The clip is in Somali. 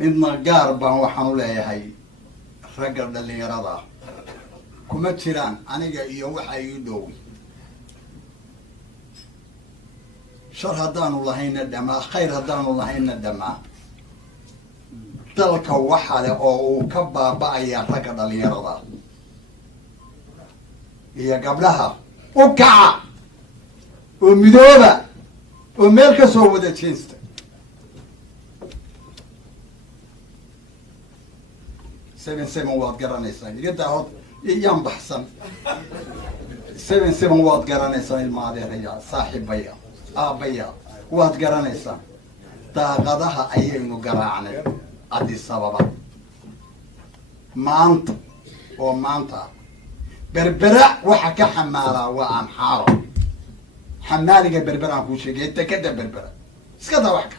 midna gaar baan waxaan u leeyahay ragga dhalinyarada kuma jiraan aniga iyo waxa ii dhow shar haddaanu lahayna dhamaa khayr haddaanu lahayna dhamaa dalka waxa leh oo uu ka baaba'aya ragga dhalinyarada iyo gabdhaha u kaca oo midooba oo meel ka soo wada jeesta seven waad garanaysaa iga hod yaan baxsan seven waad garanaysaa ilma adeeraya saaxiibaya aabaya waad garanaysaa daaqadaha ayaynu garaacnay Addis Ababa maanta oo maanta berbera waxa ka xamaalaa waa amxaaro xamaaliga berbera aan ku sheegay takada berbera iska daa wax